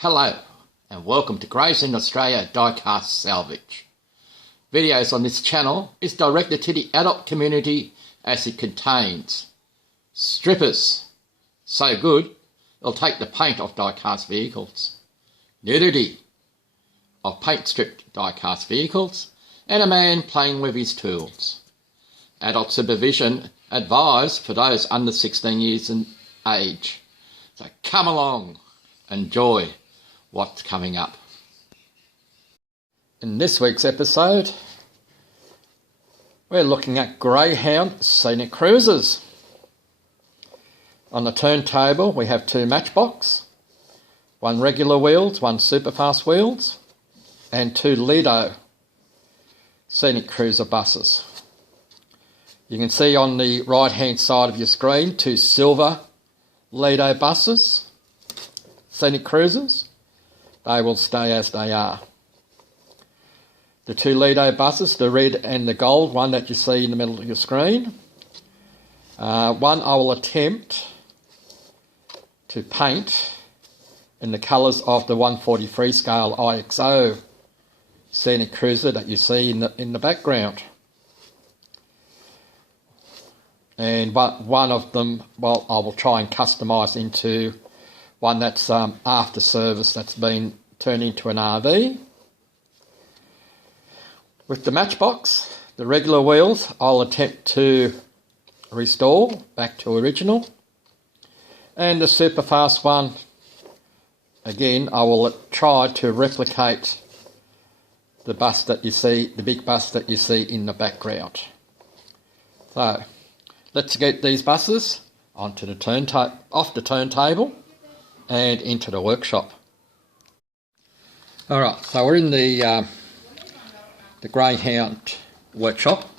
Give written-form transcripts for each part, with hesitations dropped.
Hello and welcome to Graves in Australia Diecast Salvage. Videos on this channel is directed to the adult community as it contains strippers, so good it'll take the paint off diecast vehicles, nudity of paint stripped diecast vehicles, and a man playing with his tools. Adult supervision advised for those under 16 years in age. So come along, enjoy what's coming up. In this week's episode, we're looking at Greyhound Scenic Cruisers. On the turntable we have two Matchbox, one regular wheels, one superfast wheels, and two Lledo Scenic Cruiser buses. You can see on the right hand side of your screen two silver Lledo buses, Scenic Cruisers. They will stay as they are. The two Lledo buses, the red and the gold one that you see in the middle of your screen. One I will attempt to paint in the colours of the 143 scale IXO Scenic Cruiser that you see in the background. And one of them, well, I will try and customise into one that's after service, that's been turned into an RV. With the Matchbox, the regular wheels, I'll attempt to restore back to original. And the superfast one, again, I will try to replicate the bus that you see, the big bus that you see in the background. So, let's get these buses onto the off the turntable and into the workshop. Alright, so we're in the Greyhound workshop.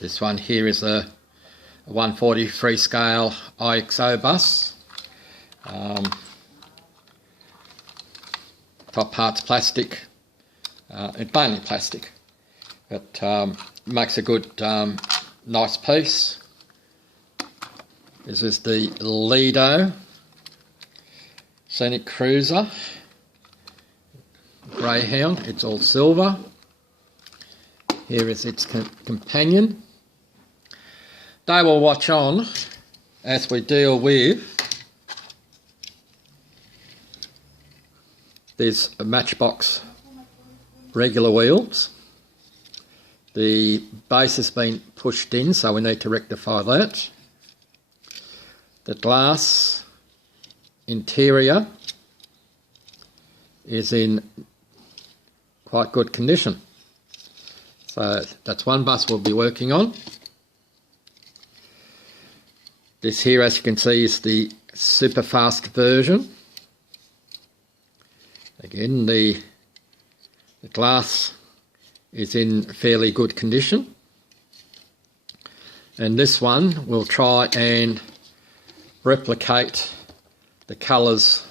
This one here is a 143 scale IXO bus. Top part's plastic, it's mainly plastic, but makes a good nice piece. This is the Lledo Scenic Cruiser Greyhound. It's all silver. Here is its companion. They will watch on as we deal with these Matchbox regular wheels. The base has been pushed in, so we need to rectify that. The glass interior is in quite good condition. So that's one bus we'll be working on. This here, as you can see, is the superfast version. Again, the glass is in fairly good condition. And this one we'll try and replicate the colours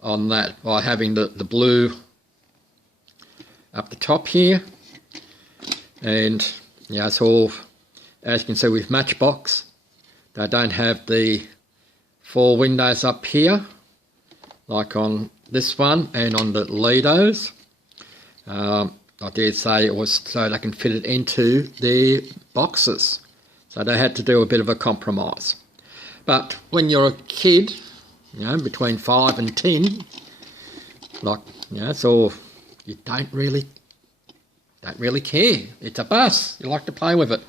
on that by having the blue up the top here. And yeah, it's all, as you can see with Matchbox, they don't have the four windows up here like on this one and on the Lledos. I dare say it was so they can fit it into their boxes, so they had to do a bit of a compromise. But when you're a kid, you know, between 5 and 10, like, you know, so you don't really care. It's a bus. You like to play with it.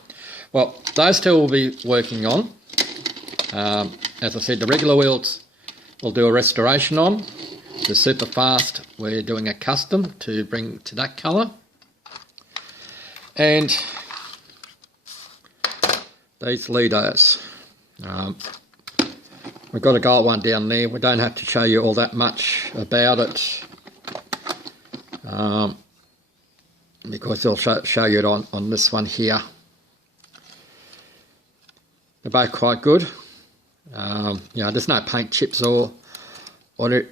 Well, those two will be working on. As I said, the regular wheels we'll do a restoration on. The superfast we're doing a custom to bring to that colour. And these Lledos. We've got a gold one down there. We don't have to show you all that much about it because I'll show you it on this one here. They're both quite good. You know, there's no paint chips or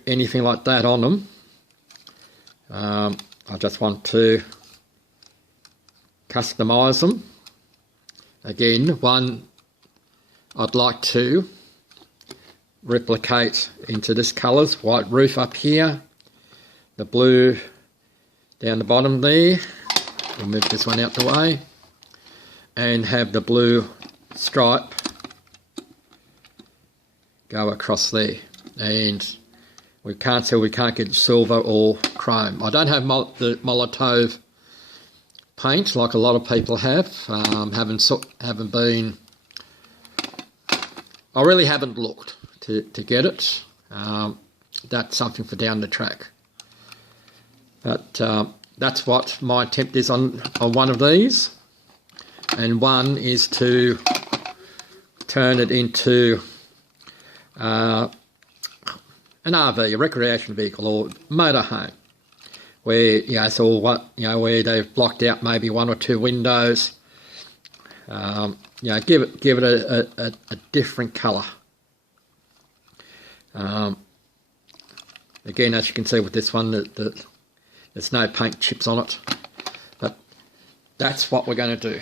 anything like that on them. I just want to customise them. Again, one I'd like to replicate into this colours. White roof up here, the blue down the bottom there. We'll move this one out the way, and have the blue stripe go across there. And we can't get silver or chrome. I don't have the Molotov paint like a lot of people have. Haven't been. I really haven't looked to get it. That's something for down the track. But that's what my attempt is on one of these, and one is to turn it into an RV, a recreation vehicle, or motorhome, where where they've blocked out maybe one or two windows. Give it a different colour. Again, as you can see with this one, there's no paint chips on it, but that's what we're going to do.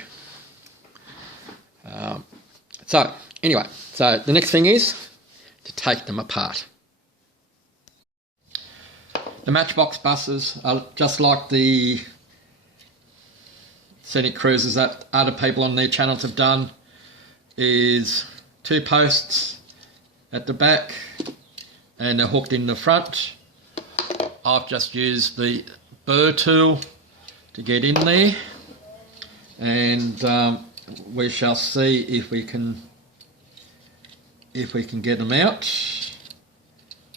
So anyway, the next thing is to take them apart. The Matchbox buses are just like the Scenic Cruisers that other people on their channels have done. Is 2 posts at the back and they're hooked in the front. I've just used the burr tool to get in there, and we shall see if we can get them out.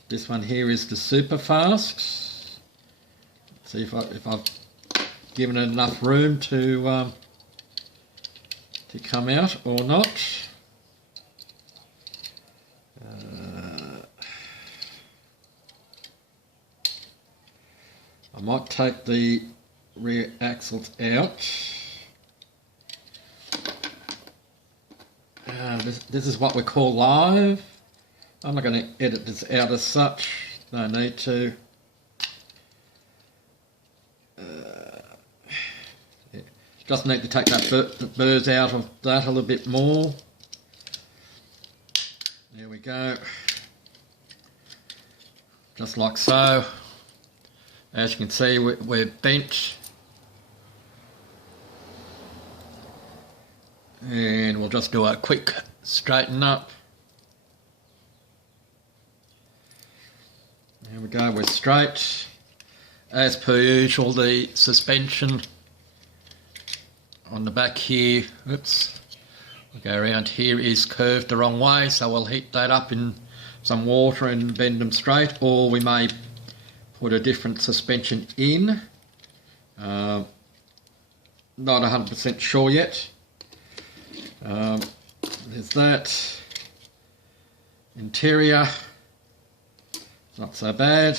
This one here is the superfast. See if I've given it enough room to come out or not. I might take the rear axles out. This is what we call live. I'm not going to edit this out as such. No need to. Just need to take the burrs out of that a little bit more. There we go. Just like so. As you can see, we're bent. And we'll just do a quick straighten up. There we go, we're straight. As per usual, the suspension on the back here, oops, we'll go around here, is curved the wrong way, so we'll heat that up in some water and bend them straight, or we may put a different suspension in. Not 100% sure yet. There's that. Interior, not so bad.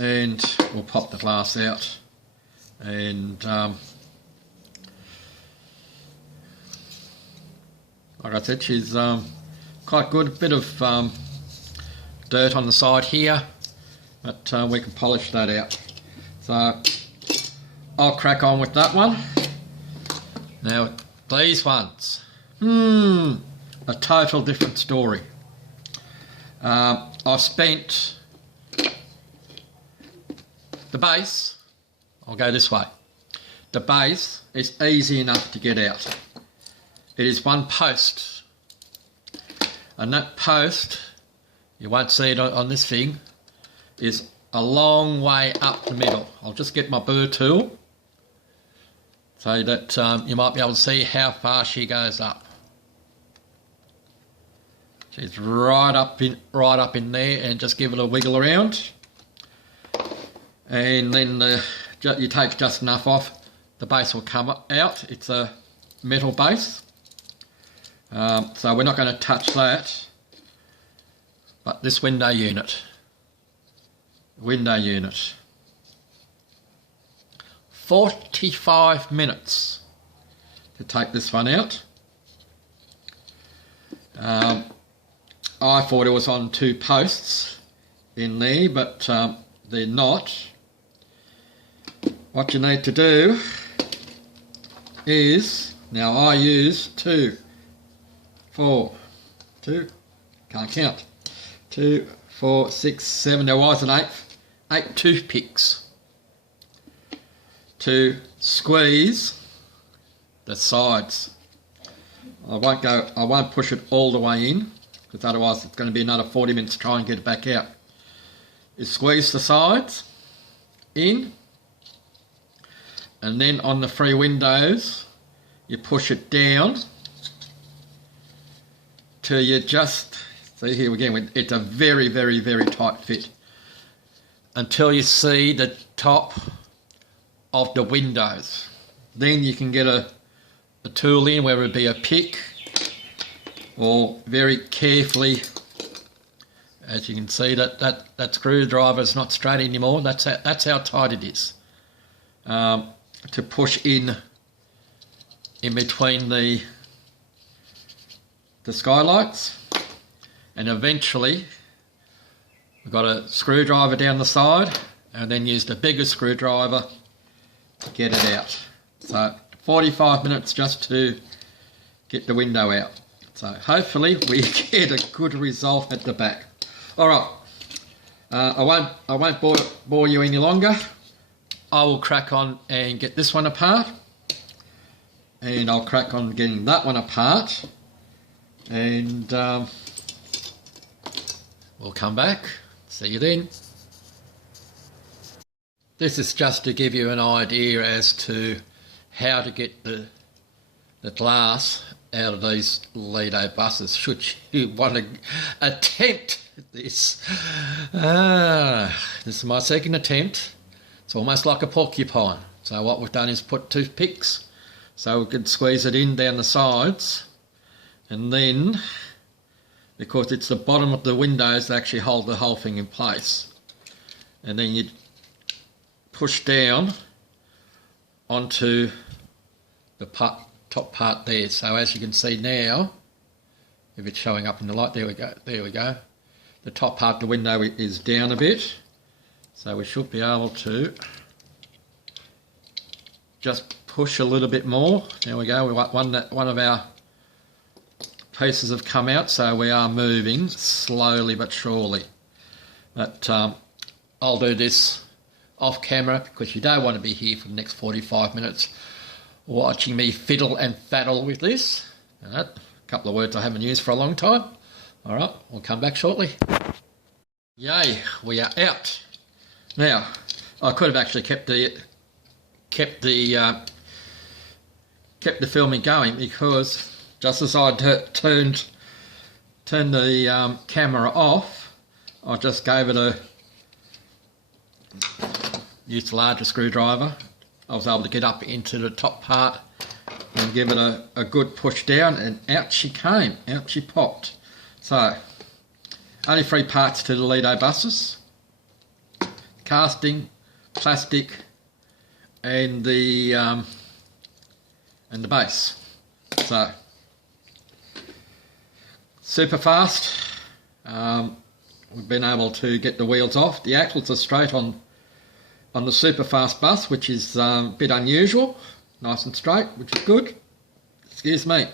And we'll pop the glass out. And like I said, she's quite good. A bit of dirt on the side here, but we can polish that out. So I'll crack on with that one. Now these ones, a total different story. I've spent the base, I'll go this way. The base is easy enough to get out. It is one post, and that post, you won't see it on this thing, is a long way up the middle. I'll just get my burr tool so that you might be able to see how far she goes up. She's right up in there, and just give it a wiggle around, and then you take just enough off, the base will come out. It's a metal base, so we're not going to touch that. But this window unit, 45 minutes to take this one out. I thought it was on 2 posts in there, but they're not. What you need to do is, now I use 2 4, 2, can't count, 2, 4, 6, 7, there was an 8th, 8 toothpicks to squeeze the sides. I won't push it all the way in, because otherwise it's going to be another 40 minutes to try and get it back out. You squeeze the sides in, and then on the 3 windows you push it down till you just, see here again, it's a very, very, very tight fit, until you see the top of the windows. Then you can get a tool in, whether it be a pick or very carefully, as you can see, that screwdriver is not straight anymore. That's how tight it is, to push in between the skylights. And eventually we've got a screwdriver down the side, and then use the bigger screwdriver to get it out. So 45 minutes just to get the window out. So hopefully we get a good result at the back. All right, I won't bore you any longer. I will crack on and get this one apart, and I'll crack on getting that one apart, and we'll come back. See you then. This is just to give you an idea as to how to get the glass out of these Lledo buses, should you want to attempt this. This is my second attempt. It's almost like a porcupine. So what we've done is put toothpicks so we could squeeze it in down the sides, and then, because it's the bottom of the windows that actually hold the whole thing in place, and then you push down onto the top part there. So as you can see now, if it's showing up in the light, there we go, the top part of the window is down a bit, so we should be able to just push a little bit more. There we go, one of our pieces have come out, so we are moving slowly but surely. But I'll do this off camera, because you don't want to be here for the next 45 minutes watching me fiddle and faddle with this. A couple of words I haven't used for a long time. All right, we'll come back shortly. Yay, we are out. Now, I could have actually kept the filming going, because just as I turned the camera off, I just gave it used a larger screwdriver. I was able to get up into the top part and give it a good push down, and out she came, out she popped. So, only 3 parts to the Lledo buses: casting, plastic, and the base. So, super fast. We've been able to get the wheels off. The axles are straight on the super fast bus, which is a bit unusual. Nice and straight, which is good. Excuse me.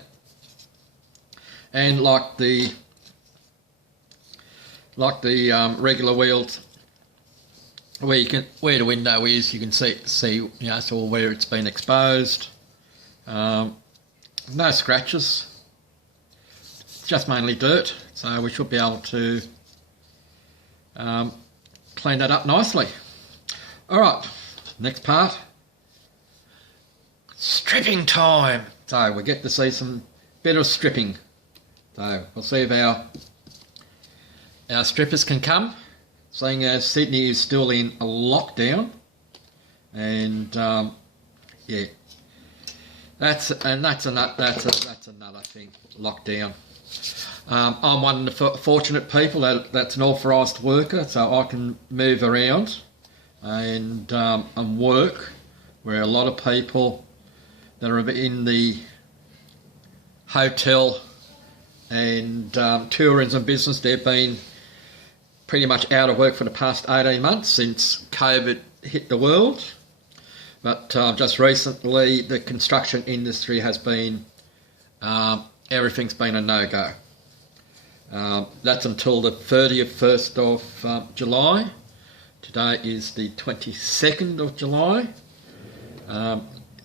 And like the regular wheels, where the window is, you can see you know, so where it's been exposed. No scratches. It's just mainly dirt, so we should be able to clean that up nicely. Alright, next part, stripping time. So we get to see some bit of stripping. So we'll see if our strippers can come, seeing as Sydney is still in a lockdown. And yeah, that's another thing, lockdown. I'm one of the fortunate people that's an authorised worker, so I can move around and work, where a lot of people that are in the hotel and tourism business, they've been pretty much out of work for the past 18 months since COVID hit the world. But just recently the construction industry has been out everything's been a no-go. That's until the 1st of July. Today is the 22nd of July.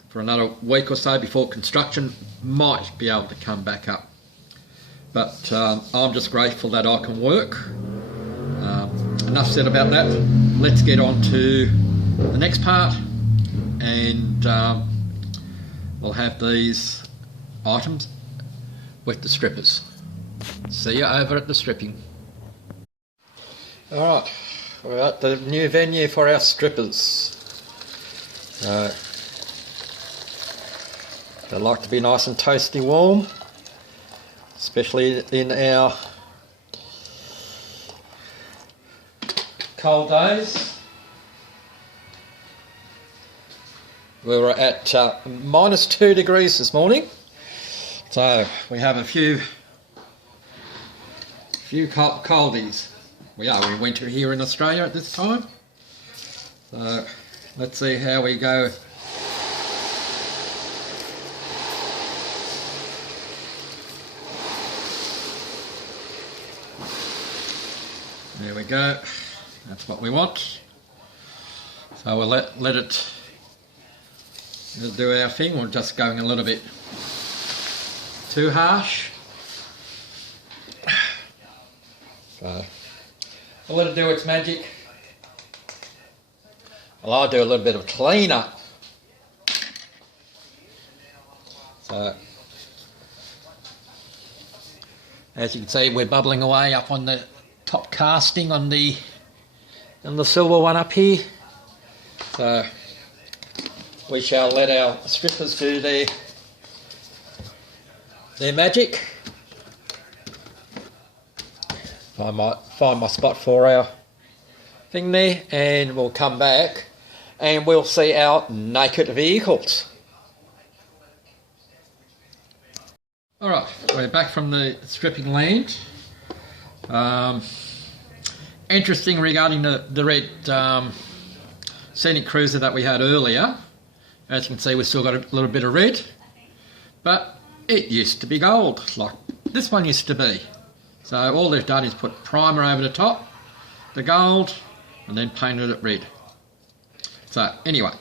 For another week or so before construction might be able to come back up. But I'm just grateful that I can work. Enough said about that. Let's get on to the next part, and we'll have these items with the strippers. See you over at the stripping. Alright, we're at the new venue for our strippers. They like to be nice and toasty warm, especially in our cold days. We were at -2 degrees this morning, so we have a few coldies. We are in winter here in Australia at this time, so let's see how we go. There we go. That's what we want. So we'll let it do our thing. We're just going a little bit too harsh. So we'll let it do its magic. Well, I'll do a little bit of clean up. So as you can see, we're bubbling away up on the top casting on the silver one up here. So we shall let our strippers do their magic. I might find my spot for our thing there, and we'll come back and we'll see our naked vehicles. Alright, we're back from the stripping land. Interesting regarding the red Scenic Cruiser that we had earlier. As you can see, we've still got a little bit of red, but it used to be gold, like this one used to be. So all they've done is put primer over the top, the gold, and then painted it red. So anyway,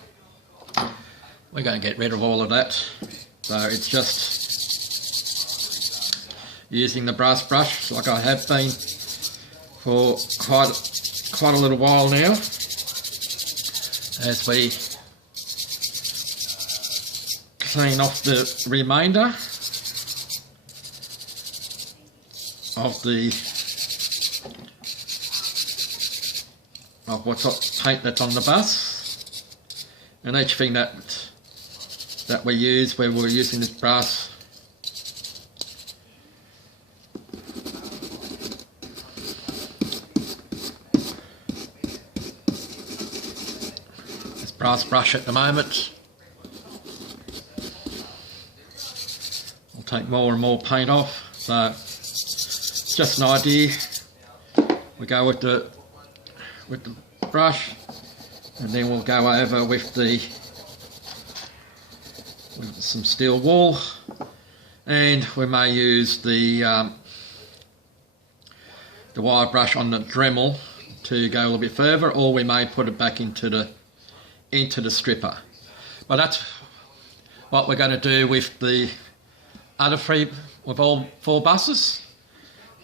we're going to get rid of all of that. So it's just using the brass brush like I have been for quite a little while now, as we clean off the remainder of what's paint that's on the bus, and each thing that we use where we're using this brass brush at the moment. I'll take more and more paint off, so it's just an idea. We go with the brush, and then we'll go over with some steel wool, and we may use the wire brush on the Dremel to go a little bit further, or we may put it back into the stripper. But that's what we're going to do with the other with all 4 buses.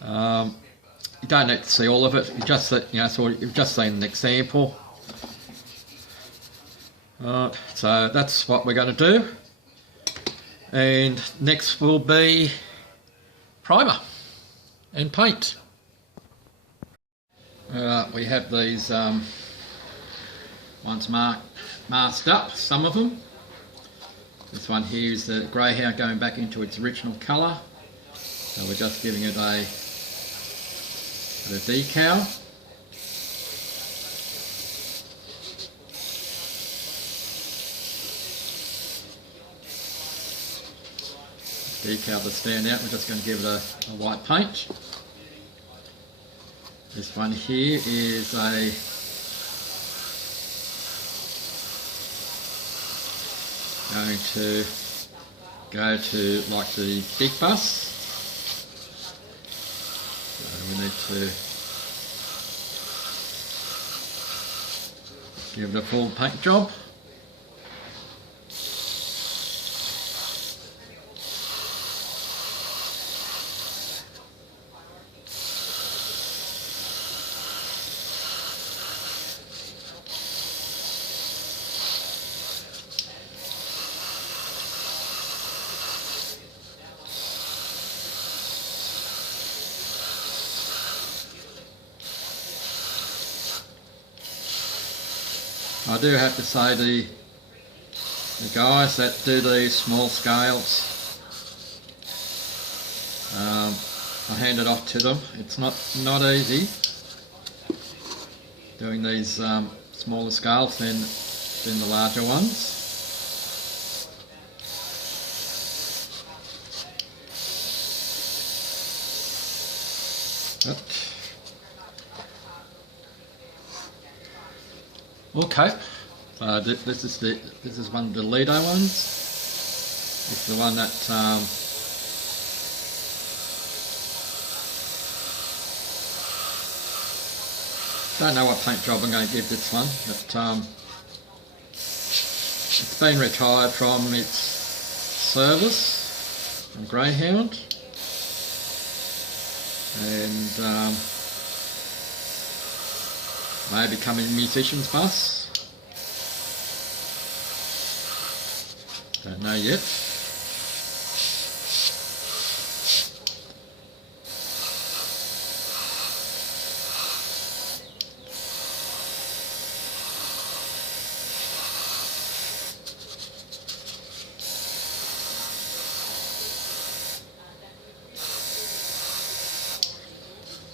You don't need to see all of it. You just you've just seen an example. So that's what we're going to do. And next will be primer and paint. We have these ones masked up, some of them. This one here is the greyhound going back into its original colour. So we're just giving it a decal. Decal to stand out, we're just going to give it a white paint. This one here is going to go to like the big bus. So we need to give it a full paint job. I do have to say the guys that do these small scales, I hand it off to them. It's not easy doing these smaller scales than the larger ones. Okay, so this is one of the Lledo ones. It's the one that don't know what paint job I'm going to give this one, but it's been retired from its service from Greyhound, and may become a musician's bus. Don't know yet.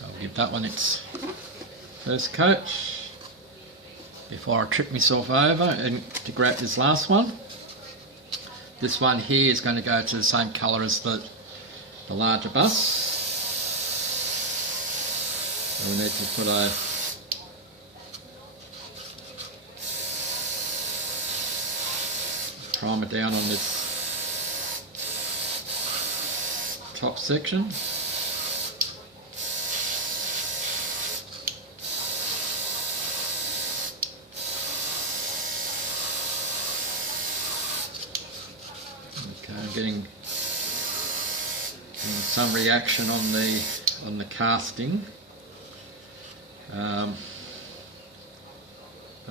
I'll give that one its first coat before I trip myself over and to grab this last one. This one here is going to go to the same colour as the larger bus. So we need to put a primer down on this top section. I'm getting some reaction on the casting, but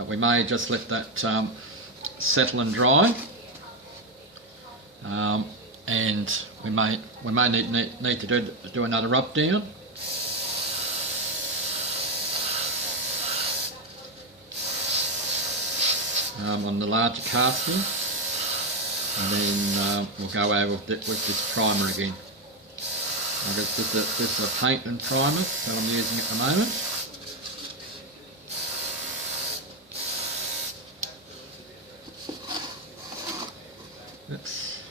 we may just let that settle and dry, and we may need to do another rub down. On the larger casting. And then we'll go over with this primer again. This is a paint and primer that I'm using at the moment. Oops.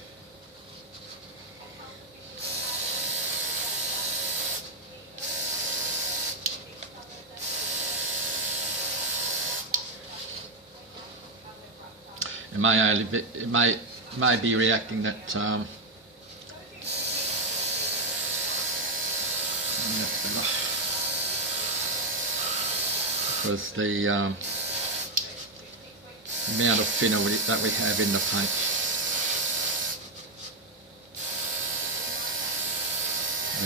It may be reacting that because the amount of thinner that we have in the paint.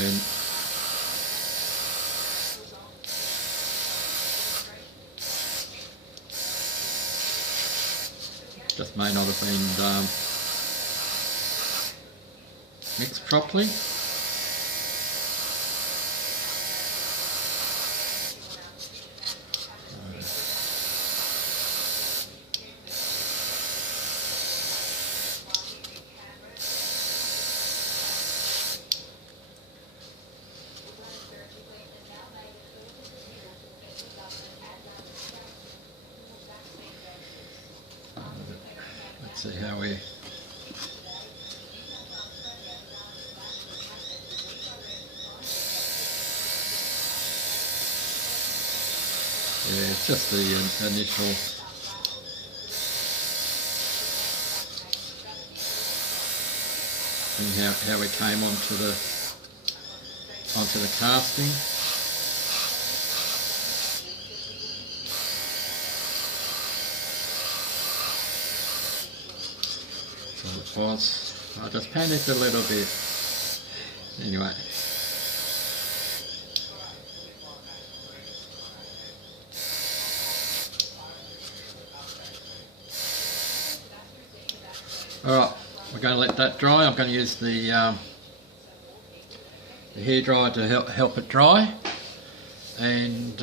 And just may not have been mixed properly. Let's see how we it's just the initial seeing how we came onto the casting. So it was, I just panicked a little bit. Anyway. Alright, we're going to let that dry. I'm going to use the hairdryer to help it dry, and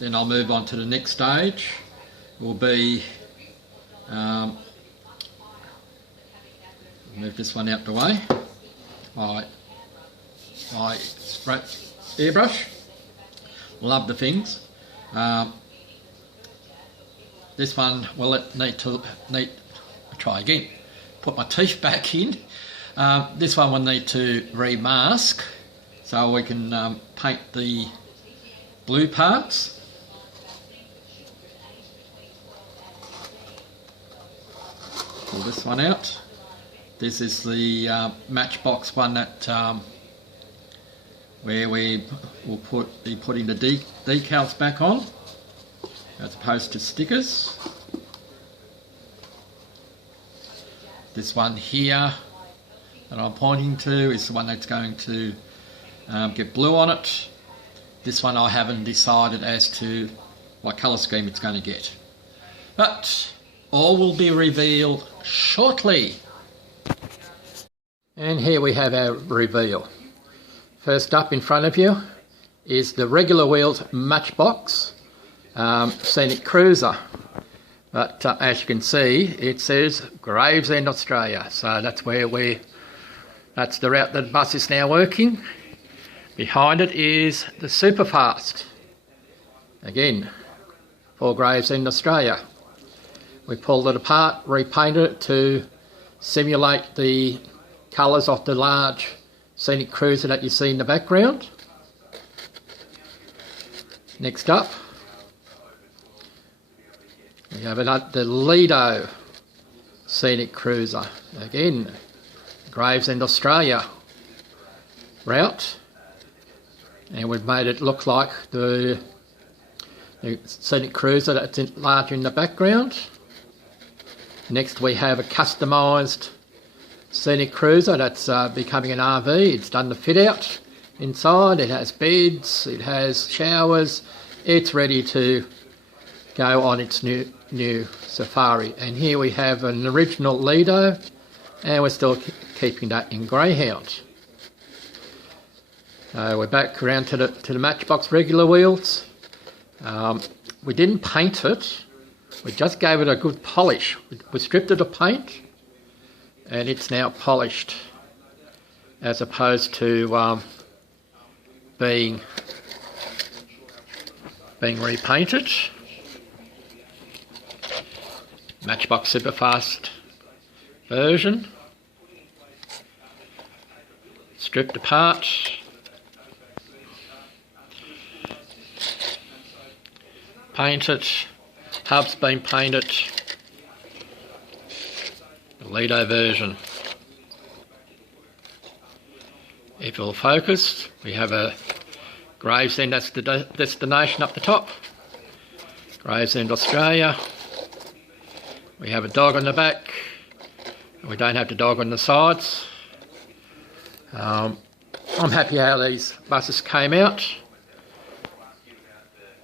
then I'll move on to the next stage. Will be move this one out the way. My spray airbrush. Love the things. This one will try again. Put my teeth back in. This one will need to remask so we can paint the blue parts. Pull this one out. This is the Matchbox one that where we will be putting the decals back on as opposed to stickers. This one here that I'm pointing to is the one that's going to get blue on it. This one I haven't decided as to what colour scheme it's going to get, but all will be revealed shortly. And here we have our reveal. First up in front of you is the regular wheeled Matchbox Scenic Cruiser. But as you can see, it says Gravesend, Australia. So that's where that's the route that the bus is now working. Behind it is the superfast. Again, for Gravesend, Australia. We pulled it apart, repainted it to simulate the colours of the large Scenic Cruiser that you see in the background. Next up, we have the Lledo Scenic Cruiser. Again, Gravesend, Australia route. And we've made it look like the Scenic Cruiser that's large in the background. Next we have a customised Scenic Cruiser that's becoming an RV. It's done the fit out inside. It has beds, it has showers. It's ready to go on its new safari. And here we have an original Lledo, and we're still keeping that in greyhound. We're back around to the Matchbox regular wheels. We didn't paint it. We just gave it a good polish. We stripped it of paint, and it's now polished as opposed to being repainted. Matchbox Superfast version. Stripped apart. Painted. Hub's been painted. The Lledo version. If it'll focus, we have a Gravesend, that's the destination up the top. Gravesend, Australia. We have a dog on the back. We don't have the dog on the sides. I'm happy how these buses came out.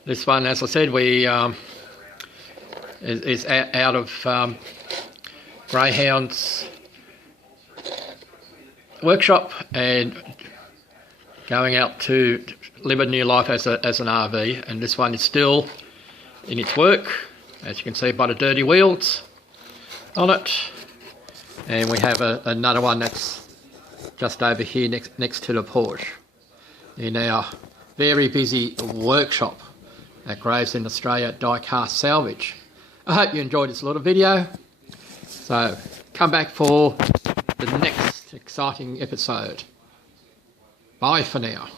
This one, as I said, is out of Greyhound's workshop and going out to live a new life as an RV. And this one is still in its work, as you can see by the dirty wheels on it. And we have another one that's just over here next to the Porsche in our very busy workshop at Gravesend, Australia, Diecast Salvage. I hope you enjoyed this little video. So come back for the next exciting episode. Bye for now.